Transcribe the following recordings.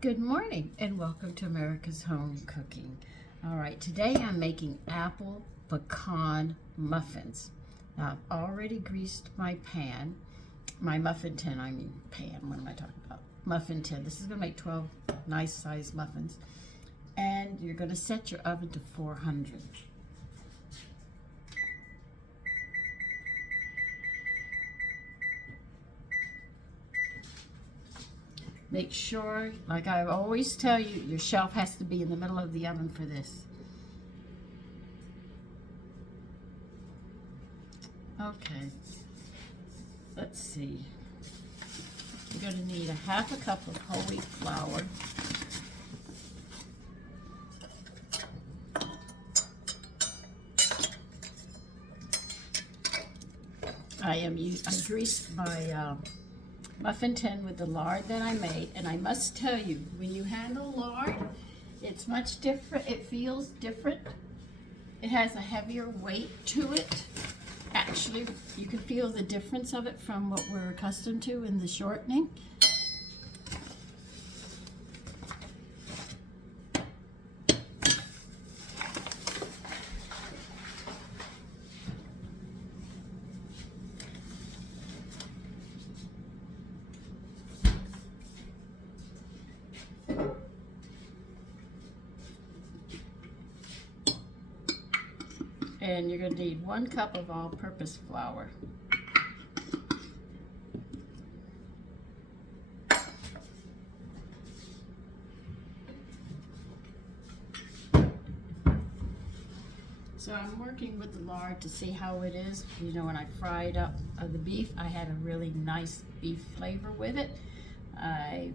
Good morning and welcome to America's Home Cooking. All right, today I'm making apple pecan muffins. Now I've already greased my pan, my muffin tin, what am I talking about? Muffin tin. This is gonna make 12 nice sized muffins. And you're gonna set your oven to 400. Make sure, like I always tell you, your shelf has to be in the middle of the oven for this. Okay, let's see. You're going to need a half a cup of whole wheat flour. I greased my muffin tin with the lard that I made, and I must tell you, when you handle lard, it's much different. It feels different. It has a heavier weight to it. Actually, you can feel the difference of it from what we're accustomed to in the shortening. And you're going to need 1 cup of all-purpose flour. So I'm working with the lard to see how it is. You know, when I fried up the beef, I had a really nice beef flavor with it. I'm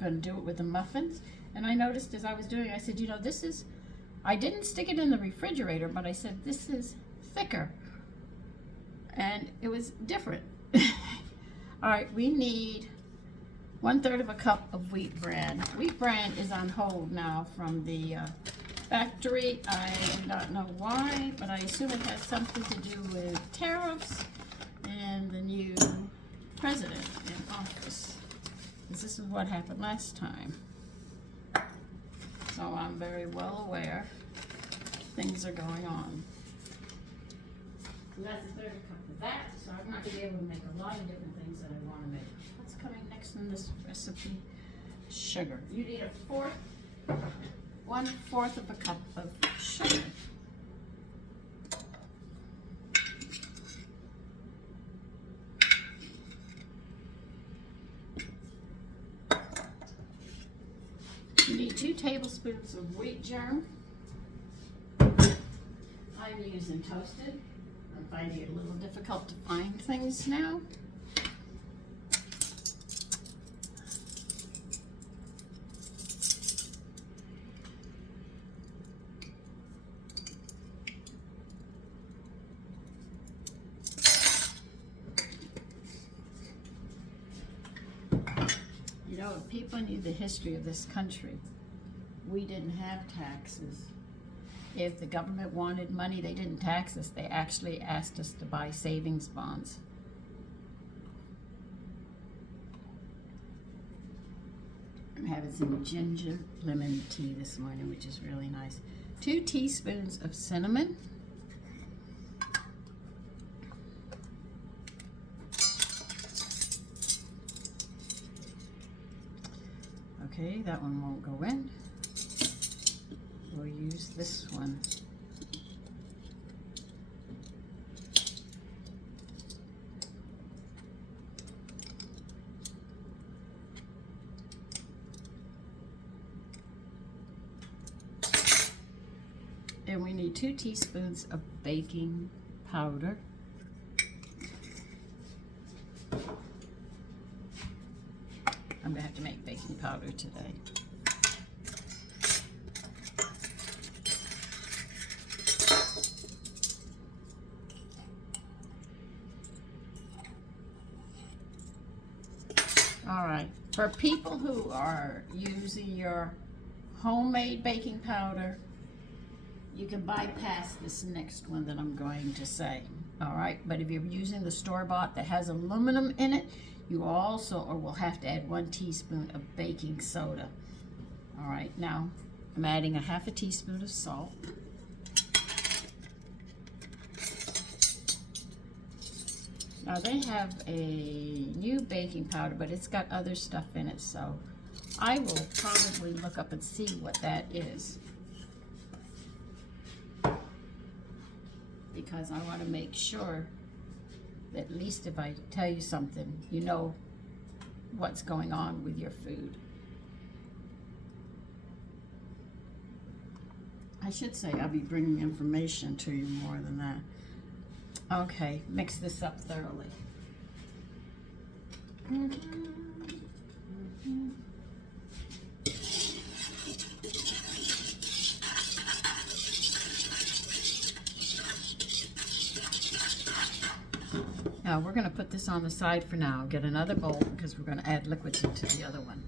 going to do it with the muffins. And I noticed as I was doing it, I said, you know, I didn't stick it in the refrigerator, but I said, this is thicker. And it was different. All right, we need 1/3 of a cup of wheat bran. Wheat bran is on hold now from the factory. I do not know why, but I assume it has something to do with tariffs and the new president in office. This is what happened last time. So I'm very well aware things are going on. So that's a 1/3 cup of that. So I'm not going to be able to make a lot of different things that I want to make. What's coming next in this recipe? Sugar. You need 1/4 of a cup of sugar. You need 2 tablespoons of wheat germ. I'm using toasted. I'm finding it a little difficult to find things now. You know, if people knew the history of this country, we didn't have taxes. If the government wanted money, they didn't tax us. They actually asked us to buy savings bonds. I'm having some ginger lemon tea this morning, which is really nice. 2 teaspoons of cinnamon. Okay, that one won't go in. We'll use this one. And we need 2 teaspoons of baking powder. I'm gonna have to make baking powder today. All right, for people who are using your homemade baking powder, you can bypass this next one that I'm going to say. All right, but if you're using the store-bought that has aluminum in it, You also or will have to add 1 teaspoon of baking soda. All right, now I'm adding a 1/2 teaspoon of salt. Now they have a new baking powder, but it's got other stuff in it, so I will probably look up and see what that is, because I want to make sure that at least if I tell you something, you know what's going on with your food. I should say I'll be bringing information to you more than that. Okay, mix this up thoroughly. Now we're going to put this on the side for now. Get another bowl because we're going to add liquids into the other one.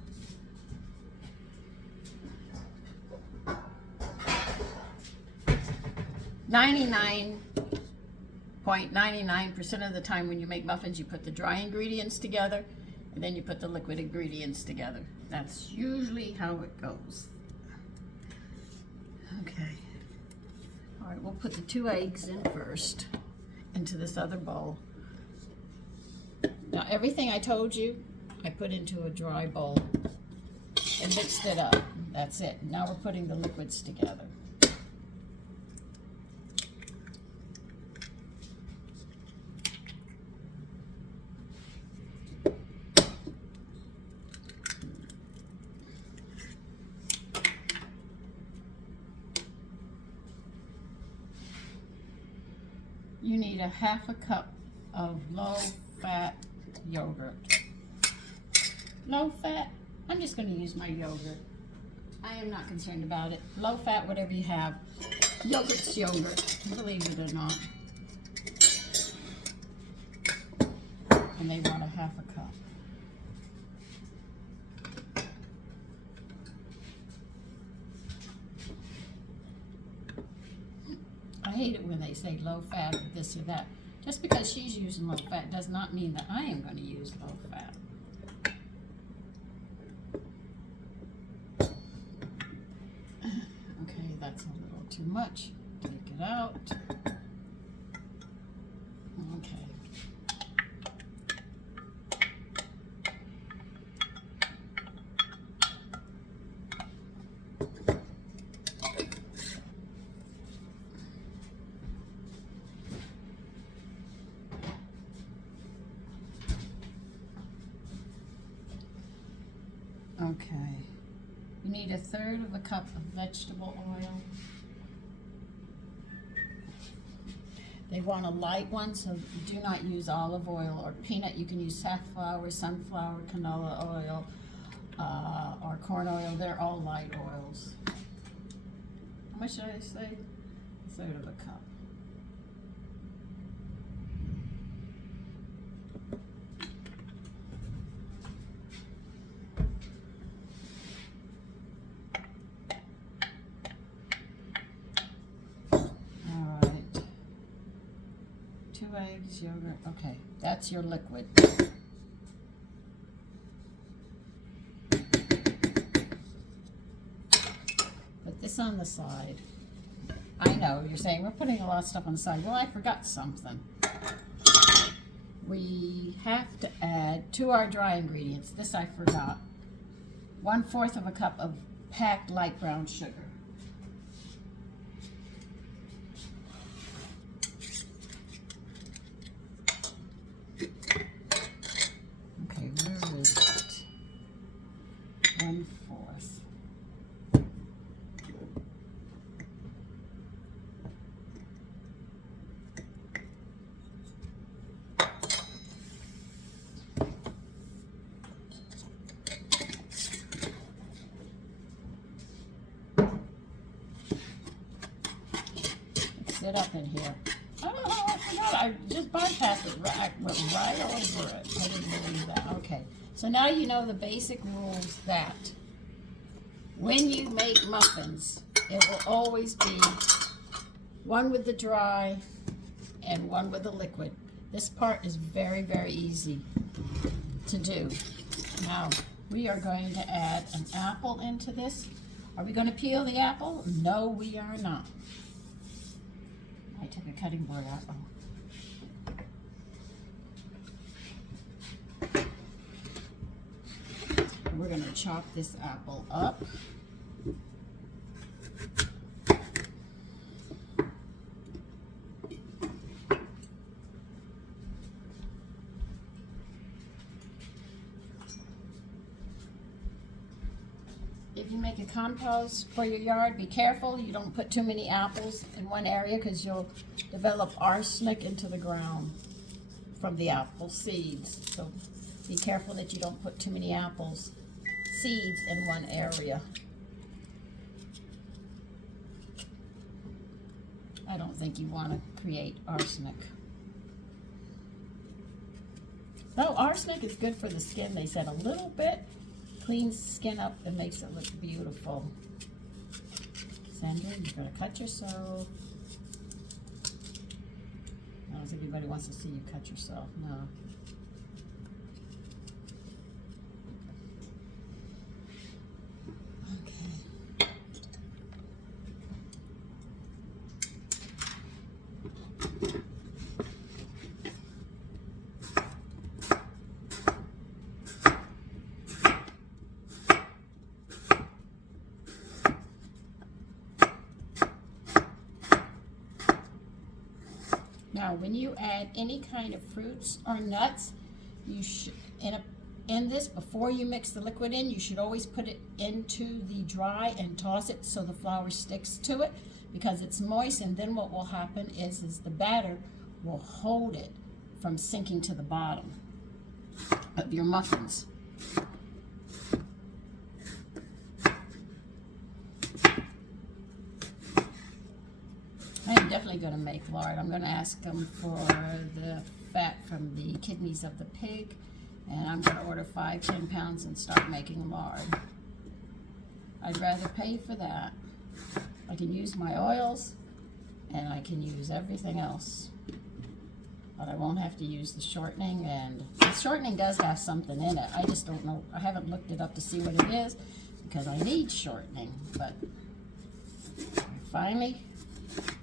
.99% of the time when you make muffins, you put the dry ingredients together and then you put the liquid ingredients together. That's usually how it goes. Okay. All right, we'll put the 2 eggs in first into this other bowl. Now everything I told you, I put into a dry bowl and mixed it up. That's it. Now we're putting the liquids together. You need a 1/2 cup of low-fat yogurt. Low-fat, I'm just going to use my yogurt. I am not concerned about it. Low-fat, whatever you have. Yogurt's yogurt, believe it or not. And they want a 1/2 cup. I hate it when they say low fat or this or that. Just because she's using low fat does not mean that I am going to use low fat. Okay, that's a little too much. Take it out. Okay. Okay, you need 1/3 cup of vegetable oil. They want a light one, so do not use olive oil or peanut. You can use safflower, sunflower, canola oil, or corn oil. They're all light oils. How much did I say? 1/3 cup. Eggs, yogurt, okay, that's your liquid. Put this on the side. I know, you're saying we're putting a lot of stuff on the side. Well, I forgot something. We have to add to our dry ingredients, this I forgot, 1/4 cup of packed light brown sugar. It up in here. I don't know, I forgot. I just bypassed it. Went right over it. I didn't believe that. Okay. So now you know the basic rules that when you make muffins, it will always be one with the dry and one with the liquid. This part is very, very easy. to do. Now, we are going to add an apple into this. Are we going to peel the apple? No, we are not. I took a cutting board out. We're going to chop this apple up. If you make a compost for your yard, be careful you don't put too many apples in one area because you'll develop arsenic into the ground from the apple seeds. So be careful that you don't put too many apples, seeds in one area. I don't think you want to create arsenic. Though arsenic is good for the skin, they said a little bit cleans skin up and makes it look beautiful. Sandra, you're going to cut yourself. I don't think anybody wants to see you cut yourself. No. Now, when you add any kind of fruits or nuts, you should, in this, before you mix the liquid in, you should always put it into the dry and toss it so the flour sticks to it because it's moist, and then what will happen is the batter will hold it from sinking to the bottom of your muffins. I'm definitely going to make lard. I'm going to ask them for the fat from the kidneys of the pig, and I'm going to order 5-10 pounds and start making lard. I'd rather pay for that. I can use my oils, and I can use everything else, but I won't have to use the shortening, and the shortening does have something in it. I just don't know. I haven't looked it up to see what it is because I need shortening, but I finally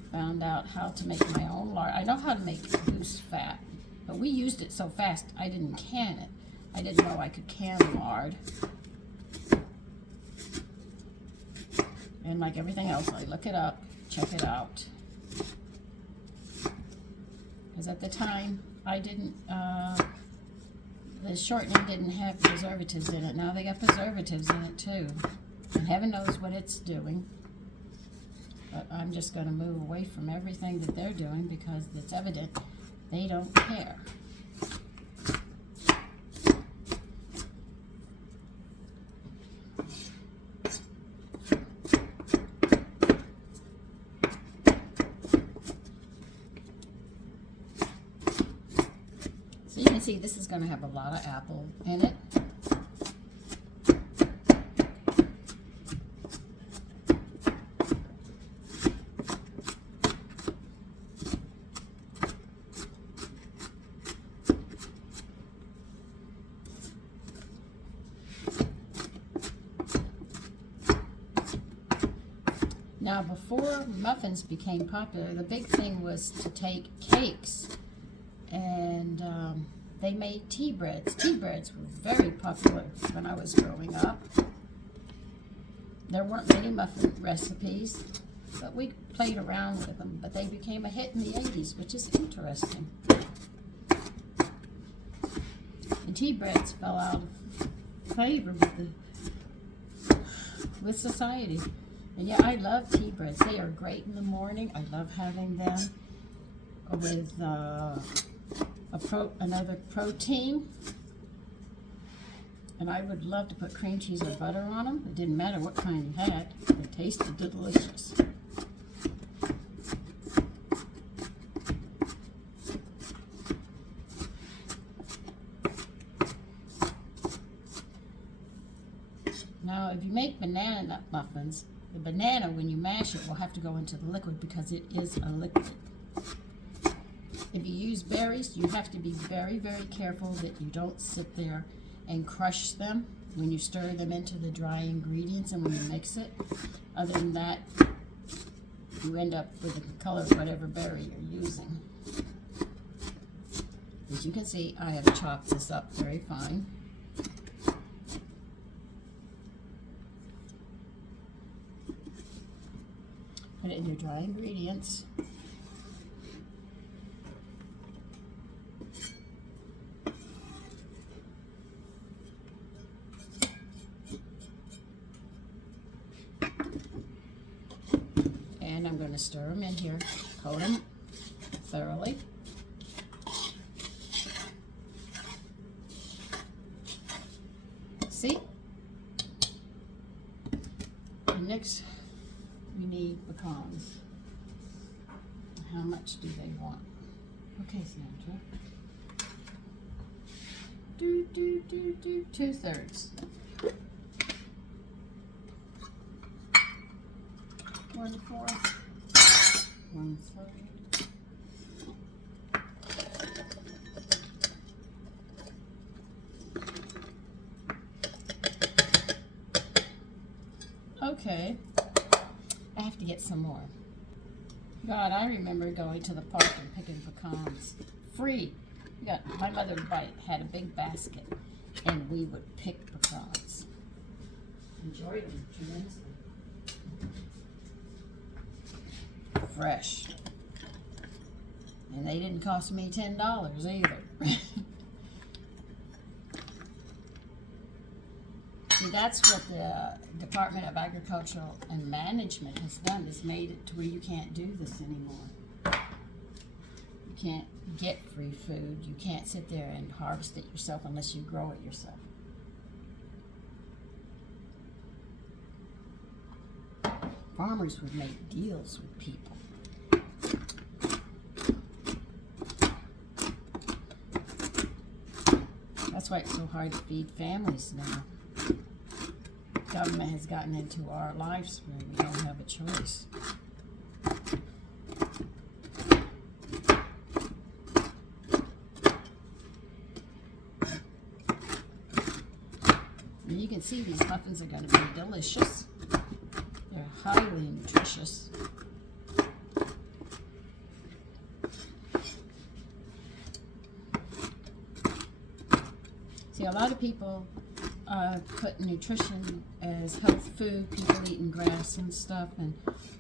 found out how to make my own lard. I know how to make goose fat, but we used it so fast I didn't can it. I didn't know I could can lard. And like everything else, I look it up, check it out. Because at the time, I didn't, the shortening didn't have preservatives in it. Now they got preservatives in it too. And heaven knows what it's doing. But I'm just going to move away from everything that they're doing because it's evident they don't care. So you can see this is going to have a lot of apple in it. Now, before muffins became popular, the big thing was to take cakes, and they made tea breads. Tea breads were very popular when I was growing up. There weren't many muffin recipes, but we played around with them, but they became a hit in the 80s, which is interesting. The tea breads fell out of favor with society. And yeah, I love tea breads. They are great in the morning. I love having them with another protein. And I would love to put cream cheese or butter on them. It didn't matter what kind you had. They tasted delicious. Now, if you make banana nut muffins, the banana, when you mash it, will have to go into the liquid because it is a liquid. if you use berries, you have to be very, very careful that you don't sit there and crush them when you stir them into the dry ingredients and when you mix it. Other than that, you end up with the color of whatever berry you're using. As you can see, I have chopped this up very fine. Put it in your dry ingredients. And I'm going to stir them in here, coat them thoroughly. See? And next, we need pecans. How much do they want? Okay, Sandra. 2/3. 1/4. 1/3. Okay, I have to get some more. God, I remember going to the park and picking pecans. Free. My mother had a big basket, and we would pick pecans. Enjoyed them tremendously. Fresh. And they didn't cost me $10 either. See, that's what the Department of Agricultural and Management has done, is made it to where you can't do this anymore. You can't get free food. You can't sit there and harvest it yourself unless you grow it yourself. Farmers would make deals with people. That's why it's so hard to feed families now. Government has gotten into our lives where we don't have a choice. And you can see these muffins are going to be delicious. They're highly nutritious. See, a lot of people put nutrition as health food, people eating grass and stuff, and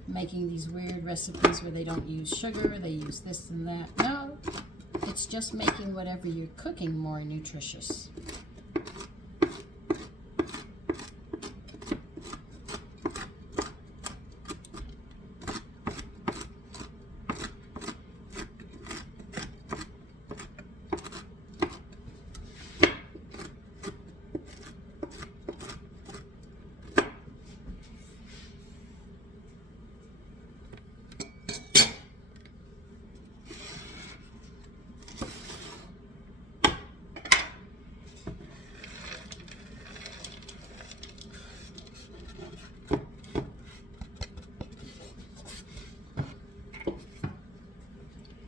making these weird recipes where they don't use sugar, they use this and that. No, it's just making whatever you're cooking more nutritious.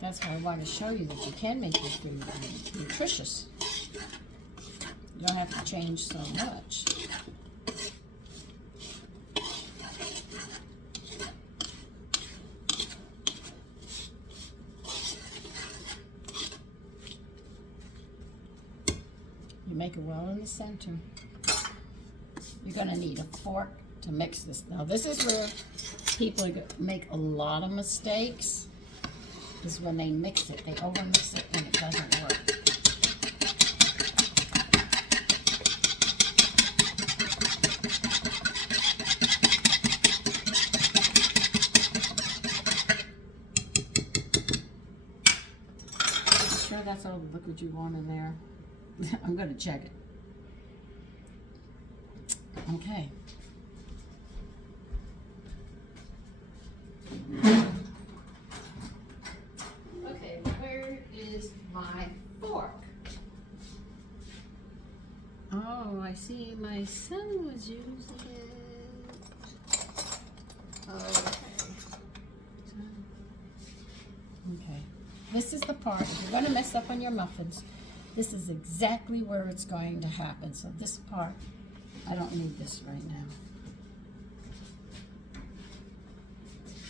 That's why I want to show you that you can make your food nutritious. You don't have to change so much. You make it well in the center. You're going to need a fork to mix this. Now this is where people make a lot of mistakes. Is when they mix it. They overmix it and it doesn't work. Sure that's all the liquid you want in there? I'm going to check it. Okay. My fork. Oh, I see my son was using it. Okay. Okay. this is the part, if you're going to mess up on your muffins, this is exactly where it's going to happen. So this part, I don't need this right now.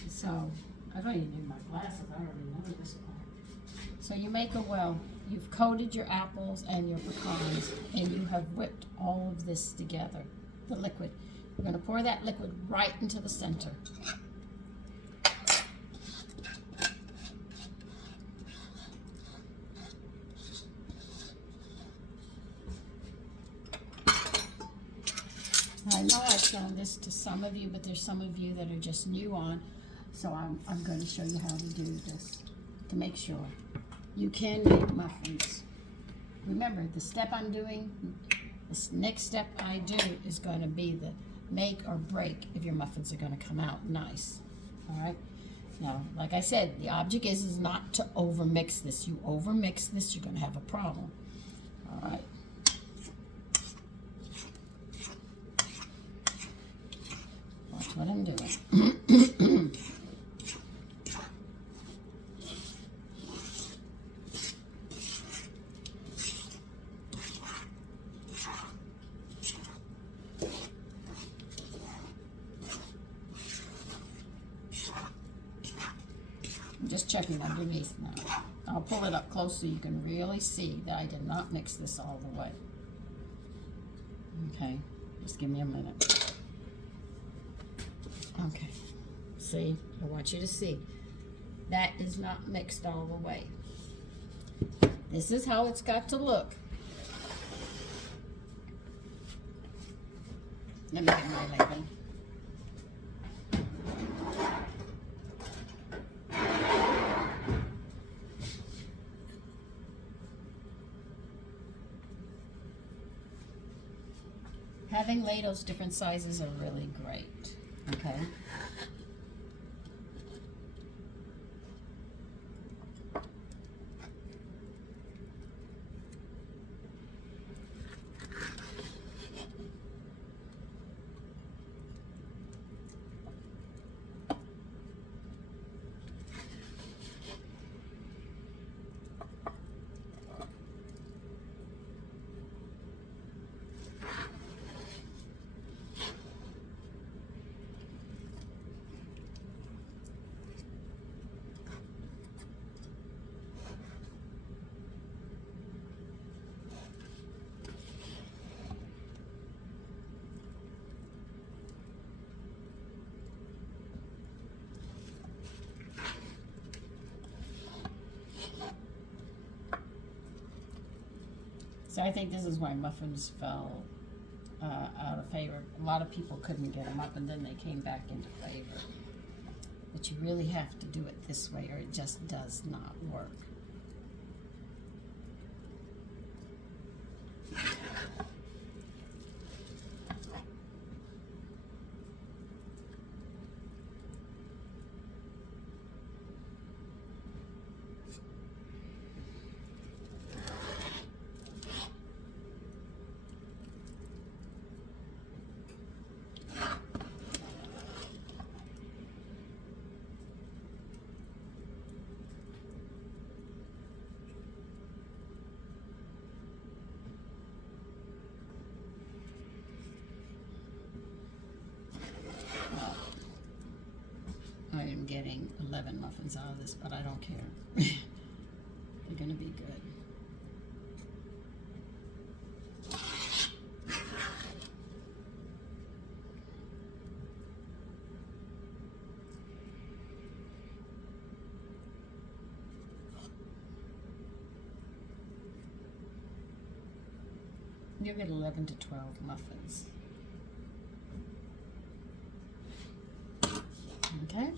So, I don't even need my glasses, I already know this part. So you make a well, you've coated your apples and your pecans, and you have whipped all of this together, the liquid. You're going to pour that liquid right into the center. I know I've shown this to some of you, but there's some of you that are just new on, so I'm going to show you how to do this to make sure. You can make muffins. Remember, the step I'm doing, this next step I do is going to be the make or break if your muffins are going to come out nice. All right? Now, like I said, the object is not to overmix this. You overmix this, you're going to have a problem. All right? Watch what I'm doing. I'm just checking underneath now. I'll pull it up close so you can really see that I did not mix this all the way. Okay, just give me a minute. Okay, see, I want you to see. That is not mixed all the way. This is how it's got to look. Let me get my label. Having ladles different sizes are really great, okay? So I think this is why muffins fell out of favor. A lot of people couldn't get them up, and then they came back into favor. But you really have to do it this way, or it just does not work. I am getting 11 muffins out of this, but I don't care. They're going to be good. You'll get 11 to 12 muffins. Okay?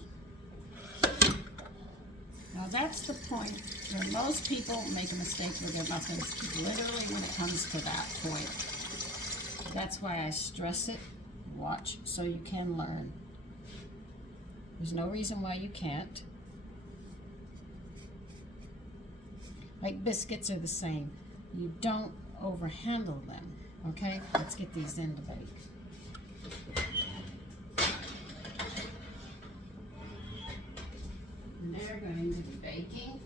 Now that's the point where most people make a mistake with their muffins, literally when it comes to that point. That's why I stress it. Watch so you can learn. There's no reason why you can't. Like biscuits are the same. You don't overhandle them. Okay? Let's get these in to bake. And they're going to be baking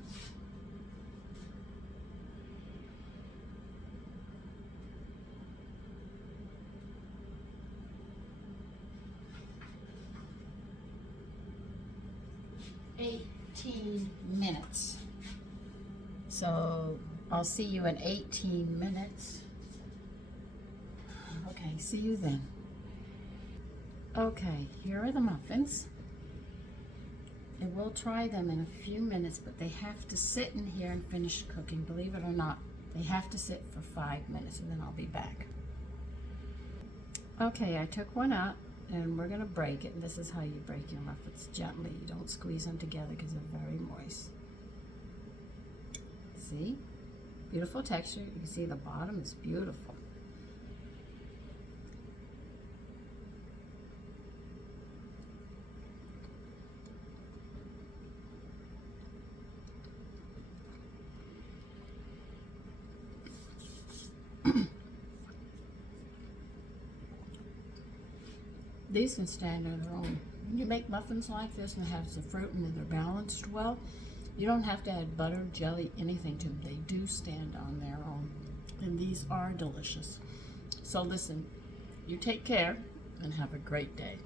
18 minutes. So I'll see you in 18 minutes. Okay, see you then. Okay, here are the muffins. I will try them in a few minutes, but they have to sit in here and finish cooking. Believe it or not, they have to sit for 5 minutes and then I'll be back. Okay, I took one out and we're gonna break it. And this is how you break your muffins, gently. You don't squeeze them together because they're very moist. See? Beautiful texture. You can see the bottom is beautiful. These can stand on their own. When you make muffins like this and it has the fruit and they're balanced well, you don't have to add butter, jelly, anything to them. They do stand on their own. And these are delicious. So listen, you take care and have a great day.